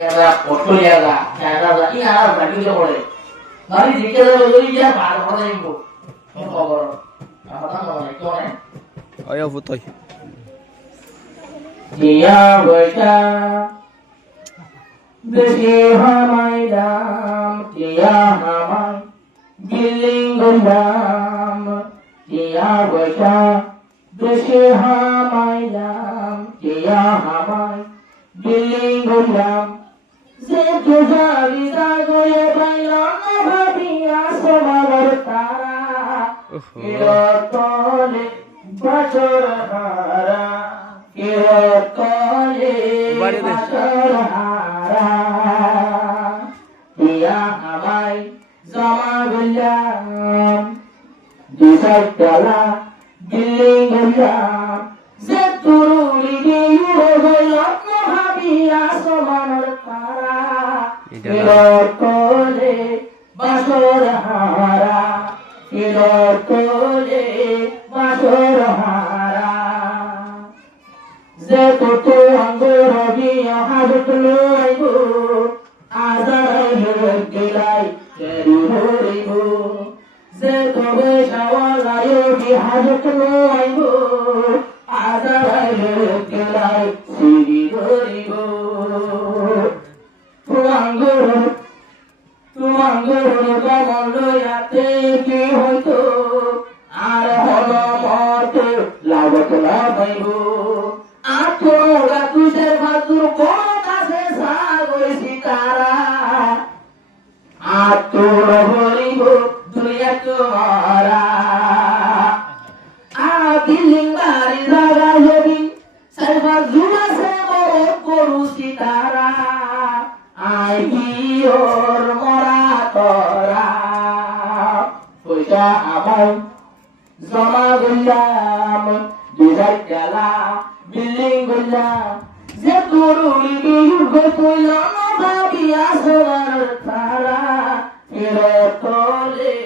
Australia Canada ই আর বাকিতে পড়ে নারী দিকে ওই যা পার করে দিব খবর কথা নয় কোনে আয়া ফুতই দিয়া বৈশা দেশে হামাই দাম দিয়া হামাই বিল্ডিং গন্ডাম দিয়া বৈশা দেশে হামাই দাম দিয়া হামাই বিল্ডিং গন্ডাম যে তুজারি জাগয়ে পাইলাম না ভাবিয়া সবার তারা কিরতলে বছর হারা কিরতলে বছর হারা দিয়া আমায় জমা গল্লাম দুসার তলা বিল্ডিং গল্লাম যে তুরুলি দিয়ে গেলাম না ভাবিয়া সবার তারা কিরতলে বছর হারা কিরতলে বছর হারা যে তো আঙ্গুর গিয়া হাজত লইব আজাই গেলাই কেরি হইব যে তবে সাওয়ালাই গি হাজত লইব আজাই গেলাই সিরি হইব তুমাঙ্গুর কমল লইয়াতে কি হইতো আর হল মতে লাগত না পাইব আত্মরা তুষের ভাদুর কোন কাছে সাগইছি তারা আত্মর হরিব দুনিয়া তোমারা বিল্ডিং বাড়ি জায়গা জমি সাইবা জুড়াছে বড় করুছি তারা আই বিয়োর মরা তরা পয়সা আমার জমা গল্লাম দুজার গেলা বিল্ডিং গল্লাম যে তরুণী বিহুর গইলাম ভাবিয়া সবার তারা কিরতলে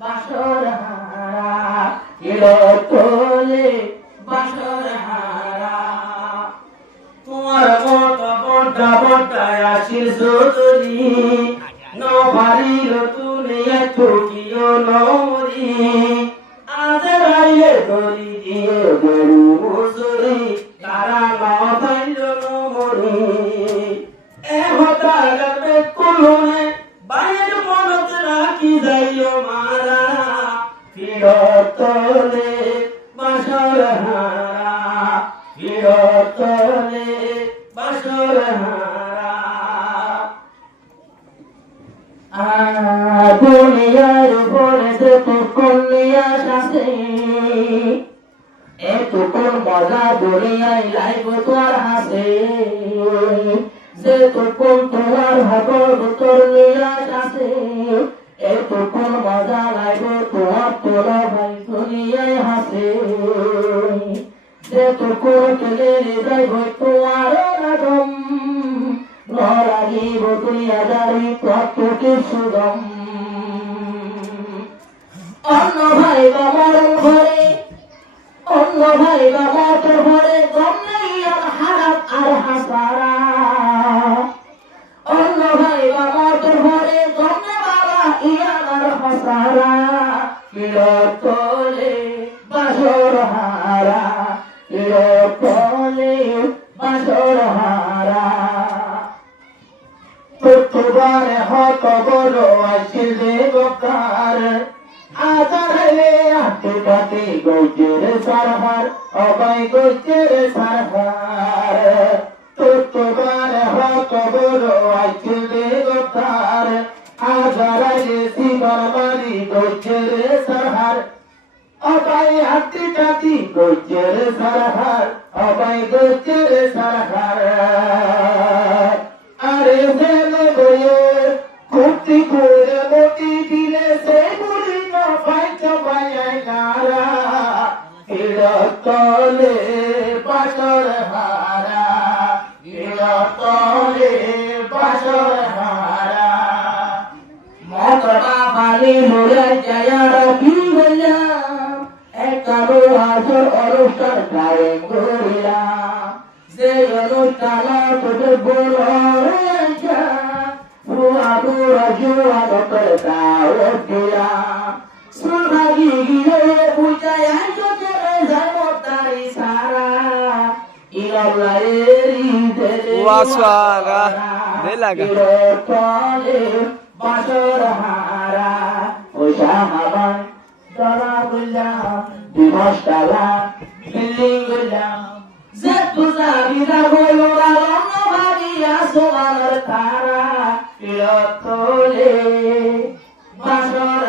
বাসর হারা কিরতলে বাসর হারা তোমার মত বড় বড় আশির জোতরি নভারির তুমি এত কিও নমরি আজের আইলে ধরি দিয়ে গরু মুসুরি তারা নভাইল নমরি এ হতা গবে কুলুনে বাইর মনত রাখি যাইও মারা কিরতলে বাসর হারা কিরতলে বাসর হারা দুনিয়ার উপরে যে তুকুন নিয়াস আছে এ তুকুন মজা দুনিয়ায় লাইব তোর হাসে যে তুকুন তোমার ভাগর তোর নিয়াস আছে এ তুকুন মজা লাইব তোমার তোর ভাই দুনিয়ায় হাসে যে তুকুন কেলে যাইব তোমার নাগম নরাগিব তুই আজারি তত্ত্বকে সুগম অন্য ভাই বা মরণ ঘরে অন্য ভাই বা মতর ঘরে গম নেই আর হারাপ আর হাসারা অন্য ভাই বা মতর ঘরে গম নে বাবা ইয়ান আর হাসারা কিরতলে বাসর হারা কিরতলে বাসর হারা তোবারে হত বড় আছিল দেবকার আজারে হাতে পাতে গজের সারহার অবাই গজের সারহার তোবারে হত বড় আছিল দেবকার আজারে সিবার বাড়ি গজের সারহার অবাই হাতে পাতে গজের সারহার অবাই গজের সারহার আরে জেলে বয়ে কুটি করে মতি দিলে সে বলি না পাইতে পাই নারা কিরতলে বাসর হারা কিরতলে বাসর হারা মতটা পানি মোরে জয়ার কি বললাম একারো হাসর অনুষ্ঠান গায়ে করিলাম যে অনুষ্ঠান তোদের বড় বাড়ি সারা ইলাল্লাহেরি দেলে ওয়াসওয়াগা দেলাগা তলে বাসর হারা ও শাহবান দরা গুলাম দিবসটালা বিল্ডিং গুলাম জেতু জাবিদা বলুরা লন্ন ভাগিয়া সোমার তারা ইলতলে বাসর